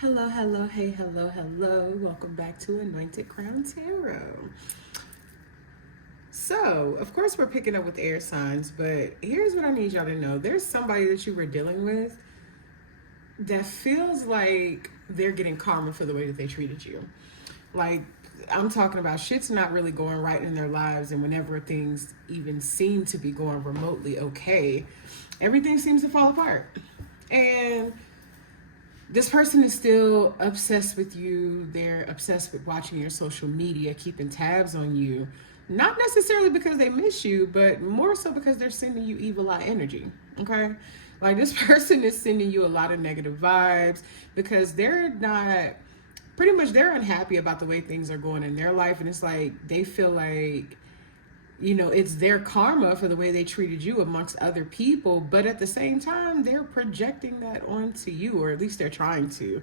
Hello, hello, hey, hello, hello. Welcome back to Anointed Crown Tarot. So, of course, we're picking up with air signs, but here's what I need y'all to know. There's somebody that you were dealing with that feels like they're getting karma for the way that they treated you. Like, I'm talking about shit's not really going right in their lives, and whenever things even seem to be going remotely okay, everything seems to fall apart. And this person is still obsessed with you. They're obsessed with watching your social media, keeping tabs on you. Not necessarily because they miss you, but more so because they're sending you evil eye energy. Okay? Like, this person is sending you a lot of negative vibes because they're not, pretty much, they're unhappy about the way things are going in their life. And it's like they feel like, it's their karma for the way they treated you amongst other people. But at the same time, they're projecting that onto you, or at least they're trying to.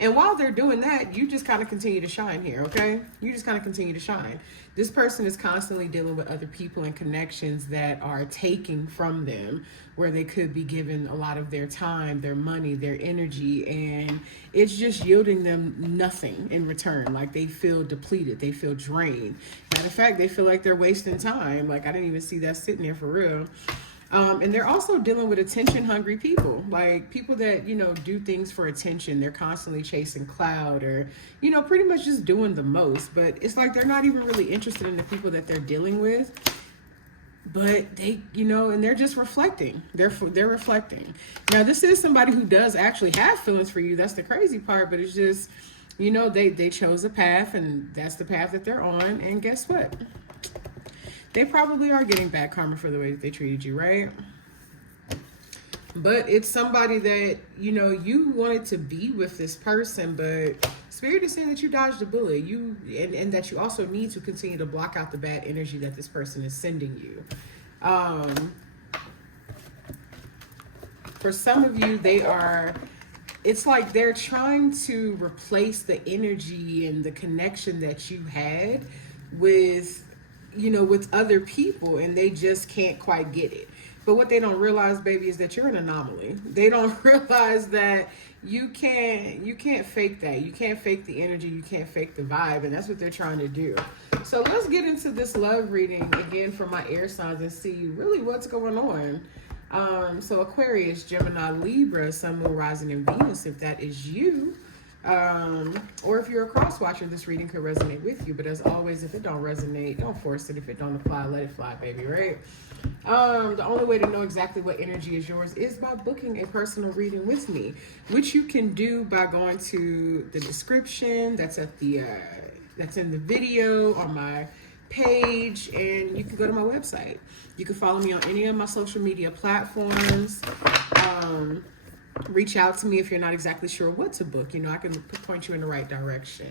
And while they're doing that, you just kind of continue to shine here, okay? You just kind of continue to shine. This person is constantly dealing with other people and connections that are taking from them, where they could be given a lot of their time, their money, their energy, and it's just yielding them nothing in return. Like, they feel depleted, they feel drained. Matter of fact, they feel like they're wasting time. Like, I didn't even see that sitting there for real. And they're also dealing with attention hungry people, like people that, do things for attention. They're constantly chasing clout, or, pretty much just doing the most. But it's like they're not even really interested in the people that they're dealing with. But they, and they're just reflecting. They're reflecting. Now, this is somebody who does actually have feelings for you. That's the crazy part. But it's just, they chose a path, and that's the path that they're on. And guess what? They probably are getting bad karma for the way that they treated you, right? But it's somebody that, you wanted to be with this person, but Spirit is saying that you dodged a bullet. And that you also need to continue to block out the bad energy that this person is sending you. For some of you, it's like they're trying to replace the energy and the connection that you had with other people, and they just can't quite get it. But what they don't realize, baby, is that you're an anomaly. They don't realize that you can't fake that. You can't fake the energy. You can't fake the vibe. And that's what they're trying to do. So let's get into this love reading again for my air signs and see really what's going on. So Aquarius, Gemini, Libra, Sun, Moon, Rising, and Venus, if that is you. Or if you're a cross watcher, this reading could resonate with you. But as always, if it don't resonate, don't force it. If it don't apply, let it fly, baby, right? The only way to know exactly what energy is yours is by booking a personal reading with me, which you can do by going to the description that's at that's in the video on my page, and you can go to my website. You can follow me on any of my social media platforms. Reach out to me if you're not exactly sure what to book. I can point you in the right direction.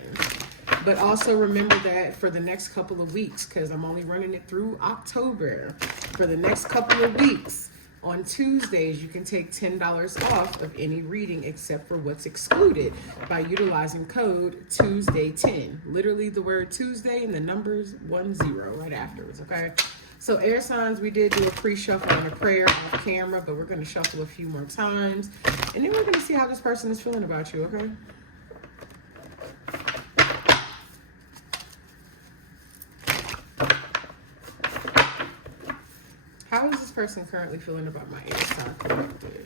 But also remember that for the next couple of weeks, because I'm only running it through October, for the next couple of weeks, on Tuesdays, you can take $10 off of any reading except for what's excluded by utilizing code Tuesday10. Literally the word Tuesday and the numbers 10 right afterwards, okay? So air signs, we did do a pre-shuffle and a prayer off camera, but we're going to shuffle a few more times. And then we're going to see how this person is feeling about you, okay? How is this person currently feeling about my air sign collective?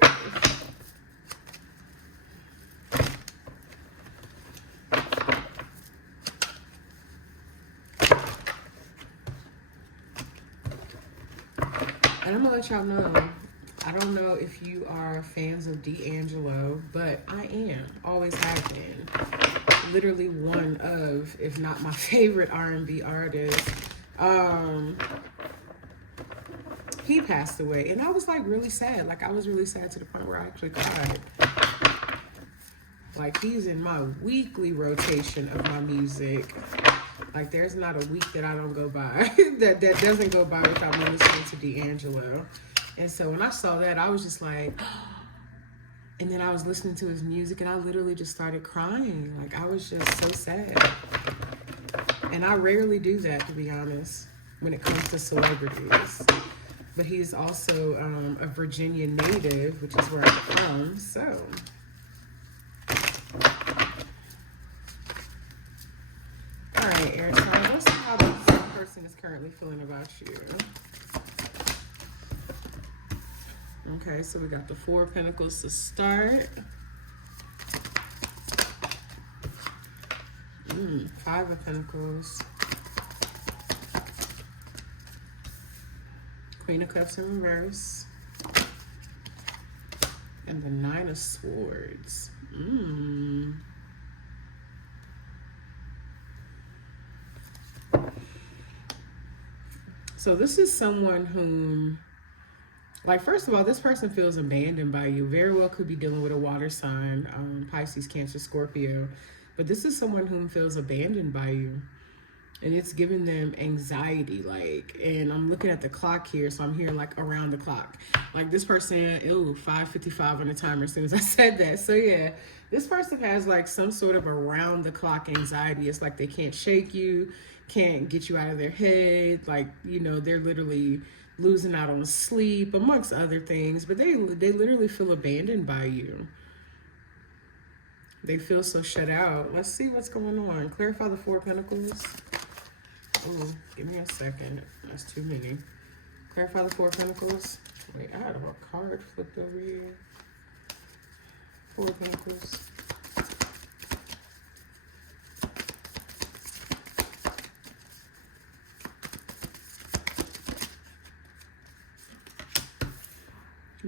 And I'm gonna let y'all know, I don't know if you are fans of D'Angelo, but I am, always have been. Literally one of, if not my favorite R&B artist. He passed away, and I was like really sad. Like, I was really sad to the point where I actually cried. Like, he's in my weekly rotation of my music. Like, there's not a week that I don't go by that doesn't go by without me listening to D'Angelo. And so when I saw that, I was just like, and then I was listening to his music, and I literally just started crying. Like, I was just so sad. And I rarely do that, to be honest, when it comes to celebrities. But he's also a Virginia native, which is where I'm from, so person is currently feeling about you. Okay, so we got the Four of Pentacles to start. Five of Pentacles. Queen of Cups in reverse. And the Nine of Swords. So this is someone whom, like, first of all, this person feels abandoned by you. Very well could be dealing with a water sign, Pisces, Cancer, Scorpio. But this is someone whom feels abandoned by you. And it's giving them anxiety, like, and I'm looking at the clock here, so I'm hearing, like, around the clock. Like, this person, 5:55 on the timer as soon as I said that. So, yeah, this person has, like, some sort of around-the-clock anxiety. It's like they can't shake you, can't get you out of their head. Like, you know, they're literally losing out on sleep, amongst other things. But they literally feel abandoned by you. They feel so shut out. Let's see what's going on. Clarify the Four of Pentacles. Oh, give me a second. That's too many. Clarify the Four of Pentacles. Wait, I had a card flipped over here. Four of Pentacles.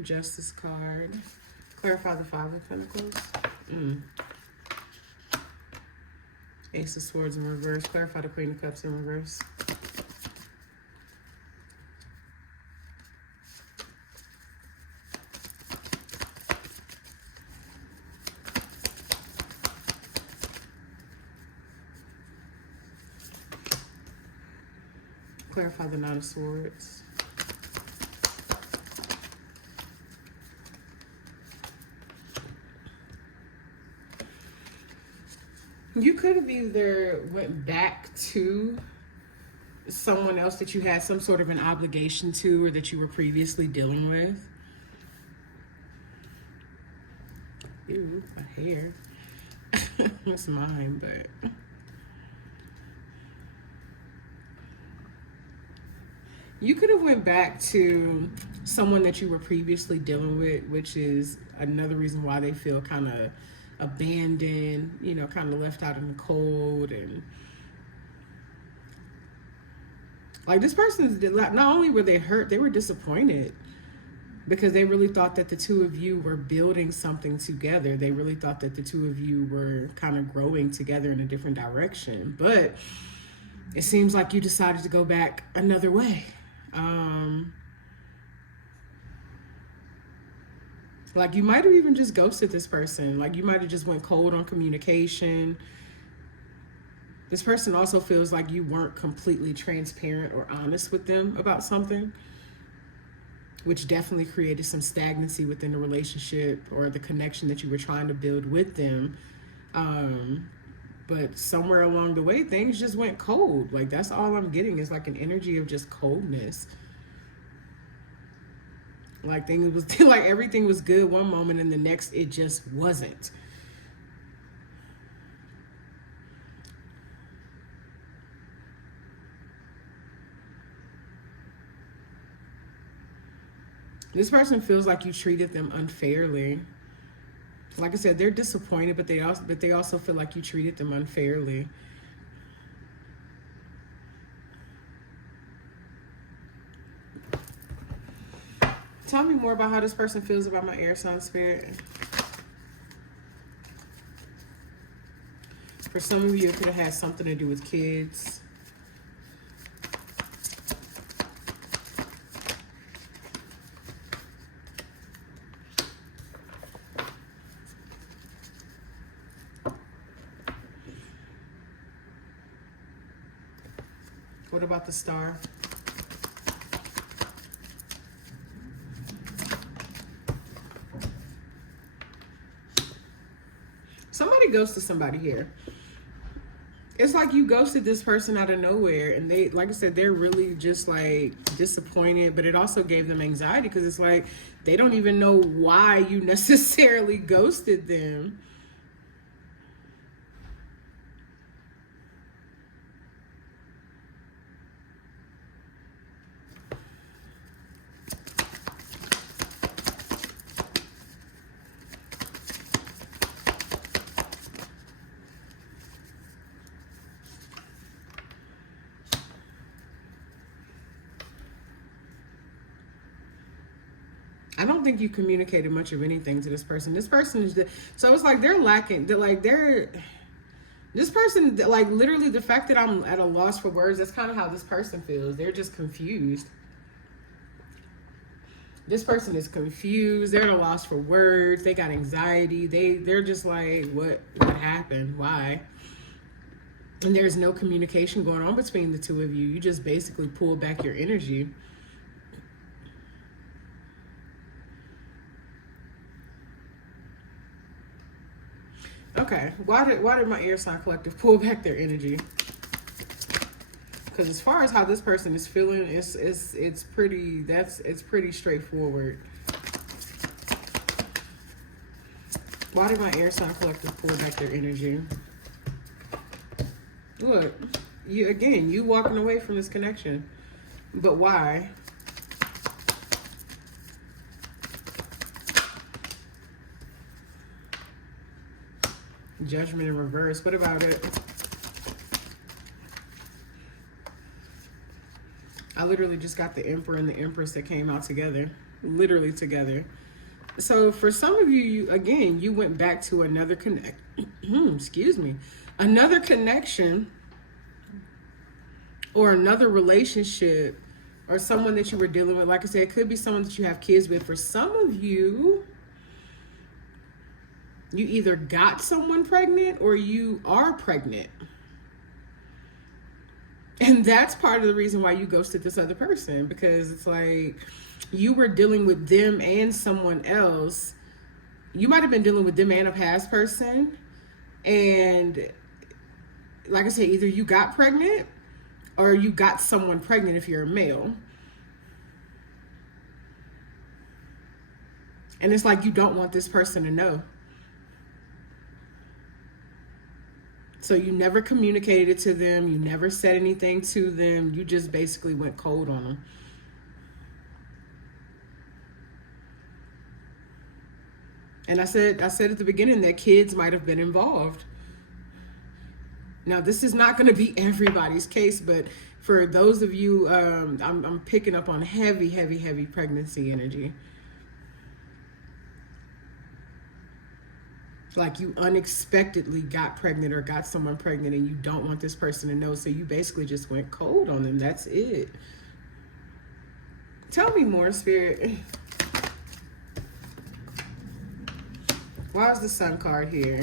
Justice card. Clarify the Five of Pentacles. Ace of Swords in reverse. Clarify the Queen of Cups in reverse. Clarify the Nine of Swords. You could have either went back to someone else that you had some sort of an obligation to, or that you were previously dealing with. Ew, my hair. It's mine, but... You could have went back to someone that you were previously dealing with, which is another reason why they feel kind of abandoned, you know, kind of left out in the cold. And like, this person, not only were they hurt, they were disappointed, because they really thought that the two of you were building something together. They really thought that the two of you were kind of growing together in a different direction. But it seems like you decided to go back another way. Like, you might have even just ghosted this person. Like, you might have just went cold on communication. This person also feels like you weren't completely transparent or honest with them about something, which definitely created some stagnancy within the relationship or the connection that you were trying to build with them. But somewhere along the way, things just went cold. Like, that's all I'm getting, is like an energy of just coldness. Like, things was like everything was good one moment, and the next it just wasn't. This person feels like you treated them unfairly. Like I said, they're disappointed, but they also feel like you treated them unfairly. Tell me more about how this person feels about my air sign spirit. For some of you, it could have had something to do with kids. What about the Star? Somebody ghosted somebody here. It's like you ghosted this person out of nowhere, and they, like I said, they're really just like disappointed, but it also gave them anxiety, because it's like they don't even know why you necessarily ghosted them. I don't think you communicated much of anything to this person. This person is so it's like they're lacking. This person, like, literally the fact that I'm at a loss for words, that's kind of how this person feels. They're just confused. This person is confused. They're at a loss for words. They got anxiety. They're just like, what happened? Why? And there's no communication going on between the two of you. You just basically pull back your energy. Okay, why did my air sign collective pull back their energy? Because as far as how this person is feeling, it's pretty straightforward. Why did my air sign collective pull back their energy? Look, you walking away from this connection, but why? Judgment in reverse. What about it? I literally just got the Emperor and the Empress that came out together. Literally together. So for some of you, you went back to another excuse me. Another connection or another relationship or someone that you were dealing with. Like I said, it could be someone that you have kids with. For some of you, you either got someone pregnant or you are pregnant. And that's part of the reason why you ghosted this other person, because it's like you were dealing with them and someone else. You might have been dealing with them and a past person. And like I said, either you got pregnant or you got someone pregnant if you're a male. And it's like you don't want this person to know. So you never communicated it to them. You never said anything to them. You just basically went cold on them. And I said at the beginning that kids might have been involved. Now, this is not going to be everybody's case, but for those of you, I'm picking up on heavy pregnancy energy. Like you unexpectedly got pregnant or got someone pregnant and you don't want this person to know. So you basically just went cold on them. That's it. Tell me more, Spirit. Why is the Sun card here?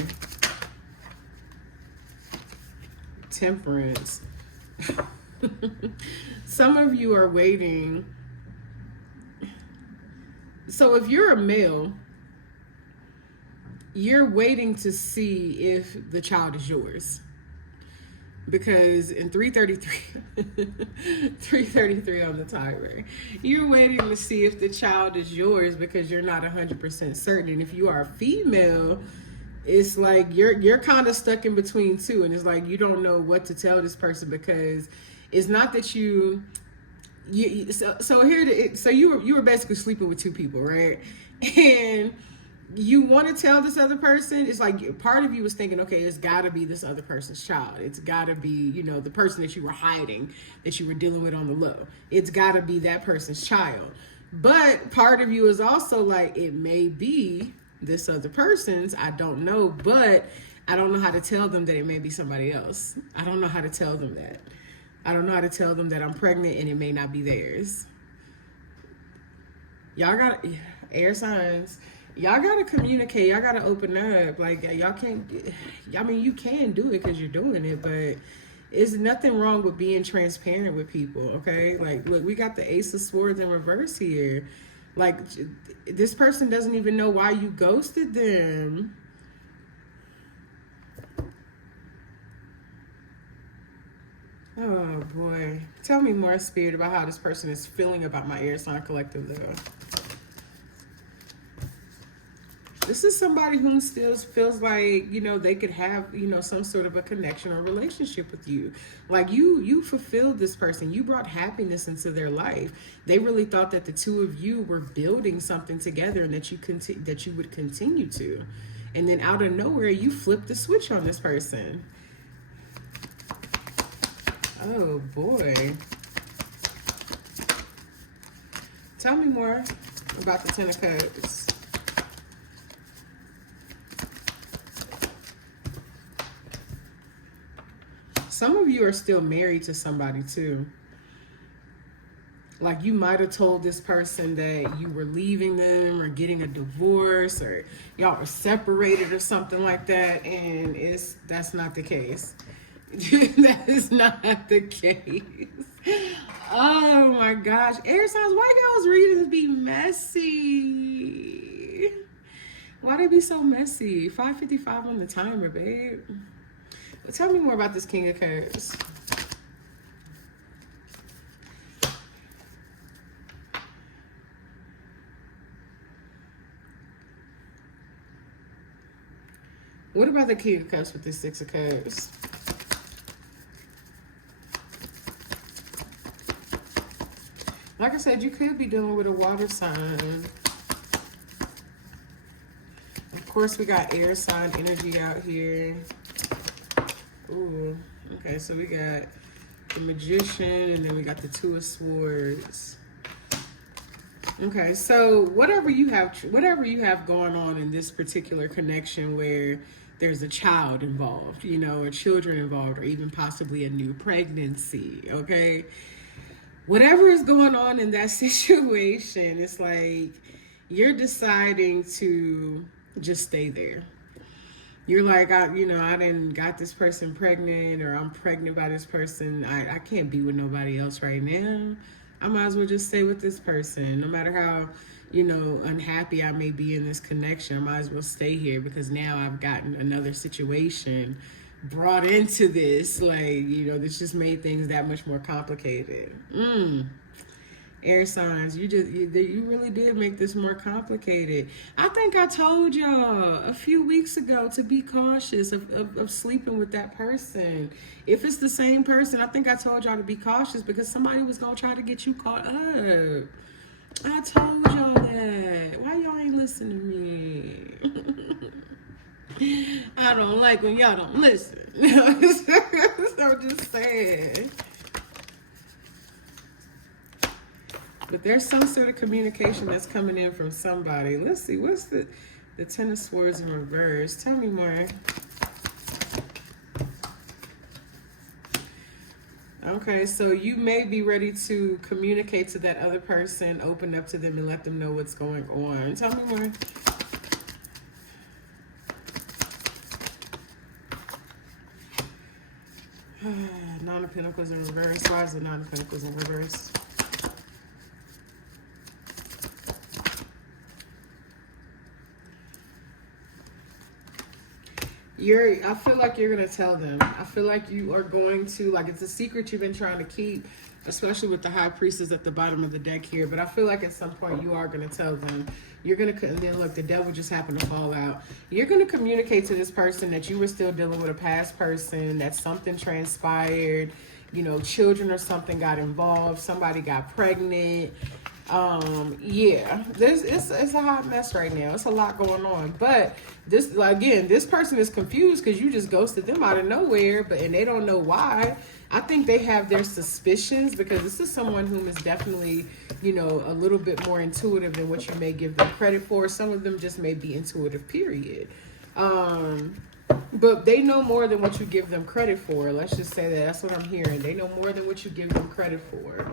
Temperance. Some of you are waiting. So if you're a male, you're waiting to see if the child is yours. Because in 333 on the timer, you're waiting to see if the child is yours because you're not 100% certain. And if you are a female, it's like you're kind of stuck in between two. And it's like you don't know what to tell this person, because it's not that you were basically sleeping with two people, right? And you want to tell this other person, it's like part of you was thinking, okay, it's got to be this other person's child. It's got to be, the person that you were hiding, that you were dealing with on the low. It's got to be that person's child. But part of you is also like, it may be this other person's. I don't know, but I don't know how to tell them that it may be somebody else. I don't know how to tell them that. I don't know how to tell them that I'm pregnant and it may not be theirs. Y'all got air signs. Y'all got to communicate. Y'all got to open up. Like, y'all can't, you can do it because you're doing it, but there's nothing wrong with being transparent with people, okay? Like, look, we got the Ace of Swords in reverse here. Like, this person doesn't even know why you ghosted them. Oh, boy. Tell me more, Spirit, about how this person is feeling about my air sign collective, though. This is somebody who still feels like, they could have, some sort of a connection or relationship with you. Like you fulfilled this person. You brought happiness into their life. They really thought that the two of you were building something together and that you would continue to. And then out of nowhere, you flipped the switch on this person. Oh, boy. Tell me more. about the Ten of Cups. Some of you are still married to somebody too. Like you might have told this person that you were leaving them or getting a divorce or y'all were separated or something like that, and that's not the case. That is not the case. Oh my gosh. Air signs, why y'all's readings be messy? Why they be so messy? 5:55 on the timer, babe. But tell me more about this King of Cups. What about the King of Cups with the Six of Cups? Like I said, you could be dealing with a water sign. Of course, we got air sign energy out here. Ooh, okay, so we got the Magician, and then we got the Two of Swords. Okay, so whatever you have going on in this particular connection where there's a child involved, you know, or children involved, or even possibly a new pregnancy, okay? Whatever is going on in that situation, it's like you're deciding to just stay there. You're like, I didn't got this person pregnant, or I'm pregnant by this person. I can't be with nobody else right now. I might as well just stay with this person. No matter how, unhappy I may be in this connection, I might as well stay here because now I've gotten another situation brought into this. Like, this just made things that much more complicated. Air signs, you really did make this more complicated. I think I told y'all a few weeks ago to be cautious of sleeping with that person. If it's the same person, I think I told y'all to be cautious because somebody was going to try to get you caught up. I told y'all that. Why y'all ain't listening to me? I don't like when y'all don't listen. So I'm just saying. But there's some sort of communication that's coming in from somebody. Let's see, what's the Ten of Swords in reverse? Tell me more. Okay, so you may be ready to communicate to that other person, open up to them and let them know what's going on. Tell me more. Nine of Pentacles in reverse. Why is the Nine of Pentacles in reverse? I feel like you're going to tell them. I feel like you are going to, like it's a secret you've been trying to keep, especially with the High Priestess at the bottom of the deck here. But I feel like at some point you are going to tell them. You're going to, and then look, the devil just happened to fall out. You're going to communicate to this person that you were still dealing with a past person, that something transpired, children or something got involved, somebody got pregnant. Yeah, it's a hot mess right now. It's a lot going on. But this person is confused because you just ghosted them out of nowhere, and they don't know why. I think they have their suspicions because this is someone whom is definitely, a little bit more intuitive than what you may give them credit for. Some of them just may be intuitive, period. But they know more than what you give them credit for. Let's just say that. That's what I'm hearing. They know more than what you give them credit for.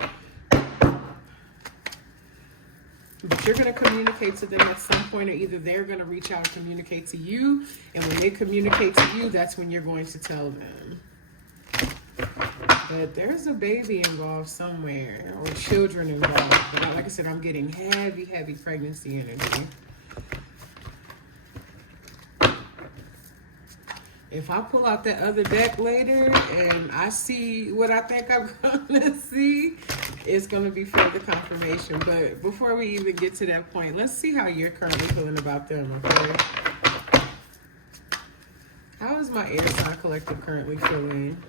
But you're going to communicate to them at some point, or either they're going to reach out and communicate to you. And when they communicate to you, that's when you're going to tell them. But there's a baby involved somewhere, or children involved. But like I said, I'm getting heavy, heavy pregnancy energy. If I pull out that other deck later and I see what I think I'm going to see, it's going to be further confirmation. But before we even get to that point, let's see how you're currently feeling about them, okay? How is my air sign collective currently feeling?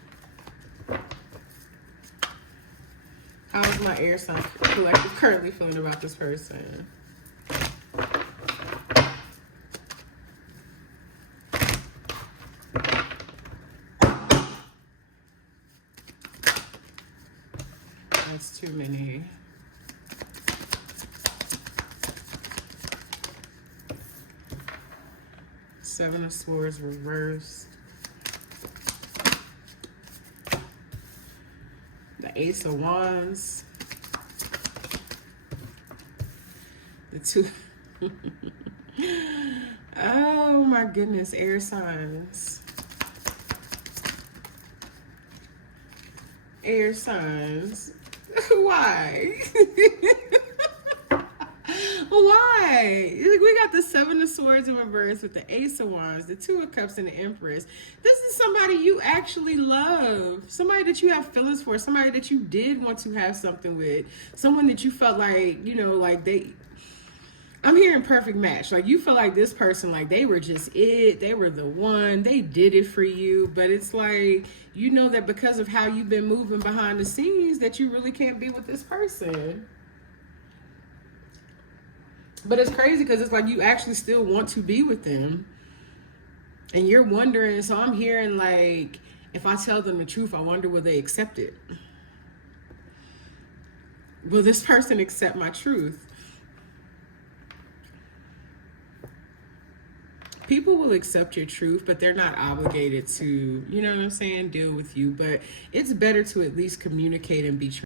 How is my air sign collective currently feeling about this person? That's too many. Seven of Swords reversed. The Ace of Wands. The two. Oh my goodness, air signs. Air signs. Why? Why? We got the Seven of Swords in reverse with the Ace of Wands, the Two of Cups, and the Empress. This is somebody you actually love. Somebody that you have feelings for. Somebody that you did want to have something with. Someone that you felt like, you know, like I'm hearing perfect match. Like you feel like this person, like they were just it. They were the one. They did it for you. But it's like, you know that because of how you've been moving behind the scenes that you really can't be with this person. But it's crazy because it's like you actually still want to be with them. And you're wondering, so I'm hearing like, if I tell them the truth, I wonder will they accept it? Will this person accept my truth? People will accept your truth, but they're not obligated to, you know what I'm saying, deal with you. But it's better to at least communicate and be